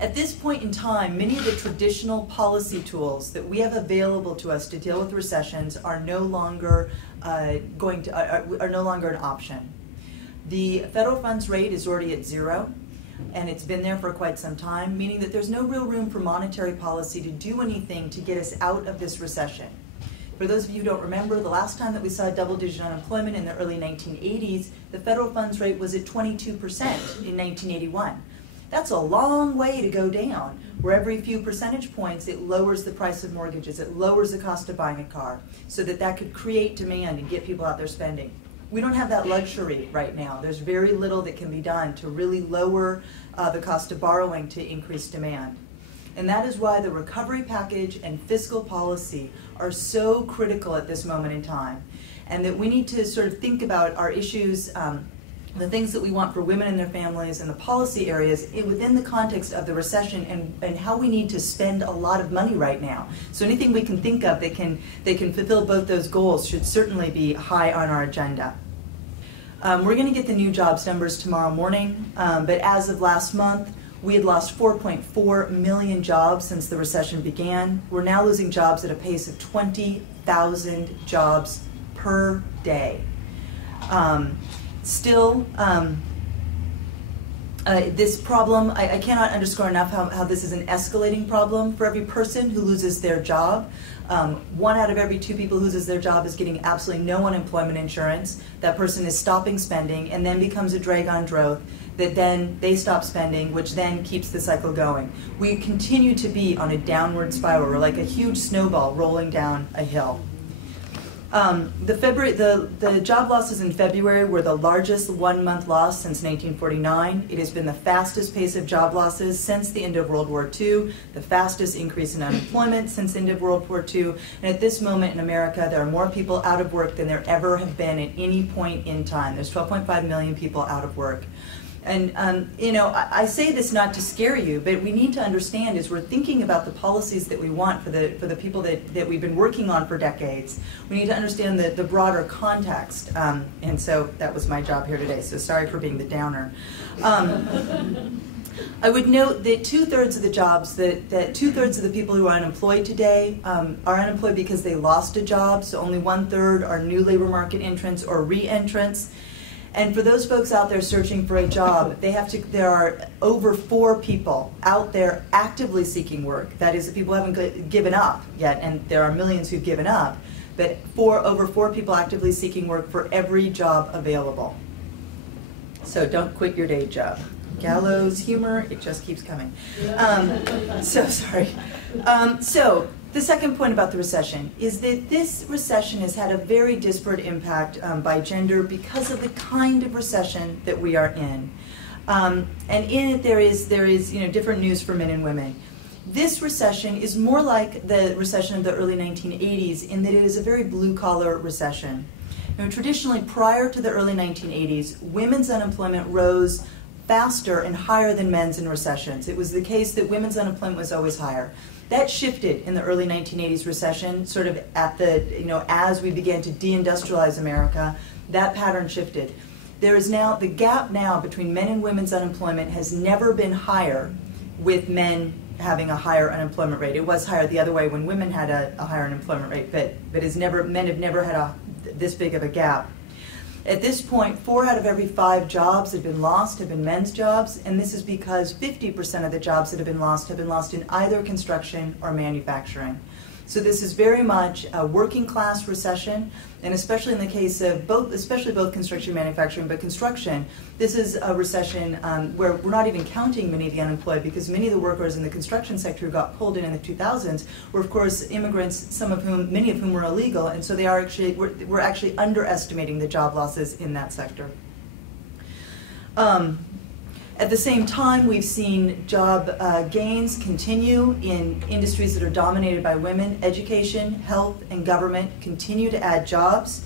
At this point in time, many of the traditional policy tools that we have available to us to deal with recessions are no longer are no longer an option. The federal funds rate is already at 0, and it's been there for quite some time, meaning that there's no real room for monetary policy to do anything to get us out of this recession. For those of you who don't remember, the last time that we saw double-digit unemployment in the early 1980s, the federal funds rate was at 22% in 1981. That's a long way to go down, where every few percentage points it lowers the price of mortgages, it lowers the cost of buying a car, so that could create demand and get people out there spending. We don't have that luxury right now. There's very little that can be done to really lower the cost of borrowing to increase demand. And that is why the recovery package and fiscal policy are so critical at this moment in time. And that we need to sort of think about our issues, the things that we want for women and their families and the policy areas within the context of the recession, and how we need to spend a lot of money right now. So anything we can think of that can fulfill both those goals should certainly be high on our agenda. We're going to get the new jobs numbers tomorrow morning, but as of last month, we had lost 4.4 million jobs since the recession began. We're now losing jobs at a pace of 20,000 jobs per day. Still, this problem, I cannot underscore enough how this is an escalating problem. For every person who loses their job, 1 out of every 2 people who loses their job is getting absolutely no unemployment insurance. That person is stopping spending and then becomes a drag on growth, that then they stop spending, which then keeps the cycle going. We continue to be on a downward spiral. We're like a huge snowball rolling down a hill. The job losses in February were the largest 1-month loss since 1949. It has been the fastest pace of job losses since the end of World War II, the fastest increase in unemployment since the end of World War II, and at this moment in America there are more people out of work than there ever have been at any point in time. There's 12.5 million people out of work. And you know, I say this not to scare you, but we need to understand as we're thinking about the policies that we want for the people that we've been working on for decades, we need to understand the broader context. And so that was my job here today, so sorry for being the downer. I would note that 2/3 of the jobs, that 2/3 of the people who are unemployed today are unemployed because they lost a job, so only 1/3 are new labor market entrants or re-entrants. And for those folks out there searching for a job, there are over 4 people out there actively seeking work. That is, the people haven't given up yet, and there are millions who've given up, but over 4 people actively seeking work for every job available. So don't quit your day job. Gallows humor, it just keeps coming. So sorry. So the second point about the recession is that this recession has had a very disparate impact by gender because of the kind of recession that we are in. And in it there is different news for men and women. This recession is more like the recession of the early 1980s in that it is a very blue-collar recession. Traditionally, prior to the early 1980s, women's unemployment rose faster and higher than men's in recessions. It was the case that women's unemployment was always higher. That shifted in the early 1980s recession, sort of at the, as we began to deindustrialize America, that pattern shifted. There is now, the gap now between men and women's unemployment has never been higher, with men having a higher unemployment rate. It was higher the other way when women had a higher unemployment rate, but men have never had this big of a gap. At this point, 4 out of every 5 jobs that have been lost have been men's jobs, and this is because 50% of the jobs that have been lost in either construction or manufacturing. So this is very much a working class recession, and especially in the case of both construction and manufacturing, but construction, this is a recession where we're not even counting many of the unemployed, because many of the workers in the construction sector who got pulled in the 2000s were of course immigrants, many of whom were illegal, and so we're actually underestimating the job losses in that sector. At the same time, we've seen job gains continue in industries that are dominated by women. Education, health, and government continue to add jobs.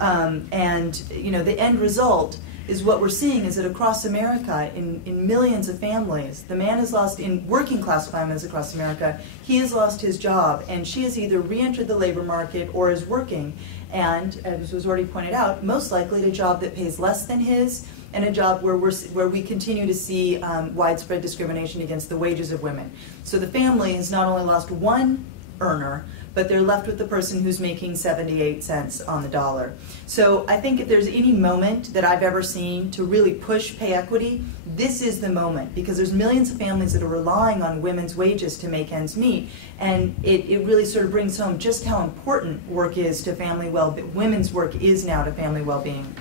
And the end result is what we're seeing is that across America, in millions of families, the man has lost, in working class families across America, he has lost his job, and she has either re-entered the labor market or is working, and as was already pointed out, most likely a job that pays less than his, and a job where we continue to see widespread discrimination against the wages of women. So the family has not only lost one earner, but they're left with the person who's making 78 cents on the dollar. So I think if there's any moment that I've ever seen to really push pay equity, this is the moment, because there's millions of families that are relying on women's wages to make ends meet, and it really sort of brings home just how important work is to family well-being. Women's work is now to family well-being.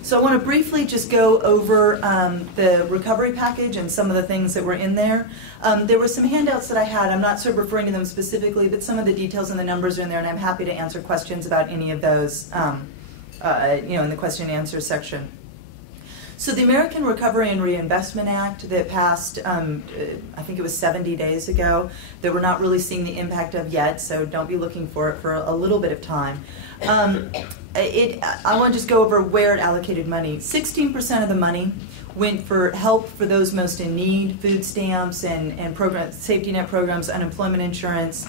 So I want to briefly just go over the recovery package and some of the things that were in there. There were some handouts that I had. I'm not sort of referring to them specifically, but some of the details and the numbers are in there, and I'm happy to answer questions about any of those in the question and answer section. So the American Recovery and Reinvestment Act that passed, I think it was 70 days ago, that we're not really seeing the impact of yet, so don't be looking for it for a little bit of time. I want to just go over where it allocated money. 16% of the money went for help for those most in need, food stamps and program, safety net programs, unemployment insurance.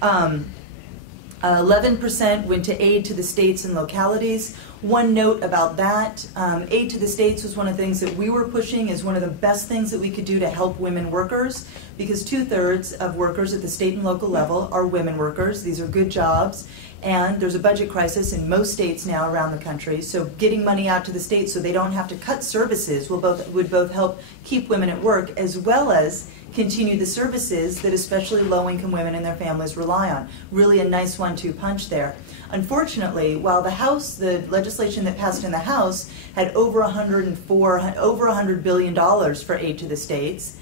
11% went to aid to the states and localities. One note about that, aid to the states was one of the things that we were pushing as one of the best things that we could do to help women workers, because 2/3 of workers at the state and local level are women workers. These are good jobs, and there's a budget crisis in most states now around the country, so getting money out to the states so they don't have to cut services would both help keep women at work, as well as continue the services that especially low-income women and their families rely on. Really a nice 1-2 punch there. Unfortunately, while the legislation that passed in the House had over $100 billion for aid to the states,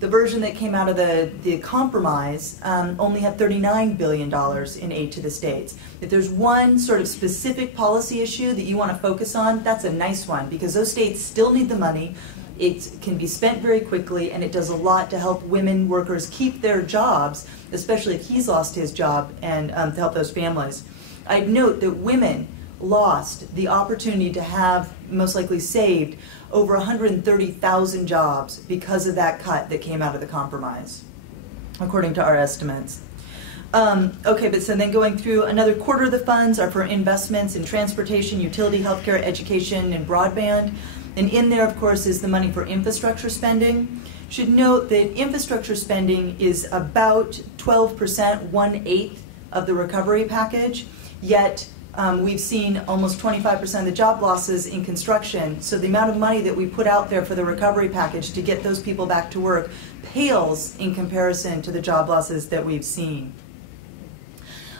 the version that came out of the compromise only had $39 billion in aid to the states. If there's one sort of specific policy issue that you want to focus on, that's a nice one, because those states still need the money. It can be spent very quickly, and it does a lot to help women workers keep their jobs, especially if he's lost his job, and to help those families. I'd note that women lost the opportunity to have, most likely saved, over 130,000 jobs because of that cut that came out of the compromise, according to our estimates. Okay, but so then going through, another quarter of the funds are for investments in transportation, utility, healthcare, education, and broadband. And in there, of course, is the money for infrastructure spending. Should note that infrastructure spending is about 12%, 1/8 of the recovery package, yet we've seen almost 25% of the job losses in construction. So the amount of money that we put out there for the recovery package to get those people back to work pales in comparison to the job losses that we've seen.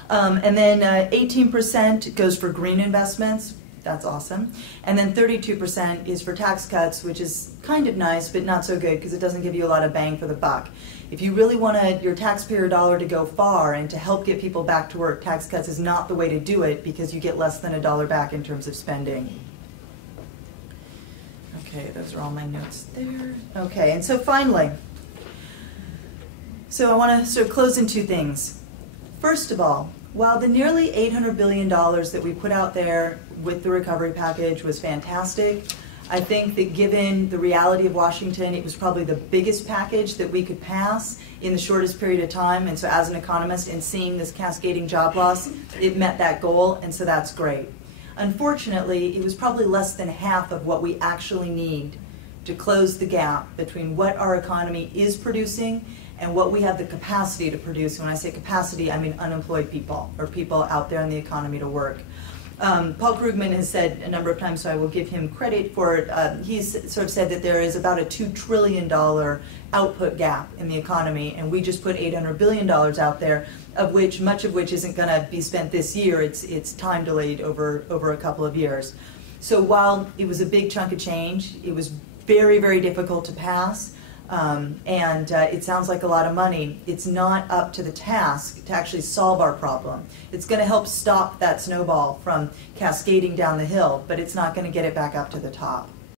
And then 18% goes for green investments. That's awesome. And then 32% is for tax cuts, which is kind of nice, but not so good because it doesn't give you a lot of bang for the buck. If you really want your taxpayer dollar to go far and to help get people back to work, tax cuts is not the way to do it, because you get less than $1 back in terms of spending. Okay, those are all my notes there. Okay, and so finally, so I want to sort of close in two things. First of all, while the nearly $800 billion that we put out there with the recovery package was fantastic, I think that given the reality of Washington, it was probably the biggest package that we could pass in the shortest period of time. And so as an economist, and seeing this cascading job loss, it met that goal, and so that's great. Unfortunately, it was probably less than half of what we actually need to close the gap between what our economy is producing and what we have the capacity to produce. When I say capacity, I mean unemployed people, or people out there in the economy to work. Paul Krugman has said a number of times, so I will give him credit for it, he's sort of said that there is about a $2 trillion output gap in the economy, and we just put $800 billion out there, of which much of which isn't going to be spent this year. It's time delayed over a couple of years. So while it was a big chunk of change, it was very, very difficult to pass. It sounds like a lot of money. It's not up to the task to actually solve our problem. It's going to help stop that snowball from cascading down the hill, but it's not going to get it back up to the top.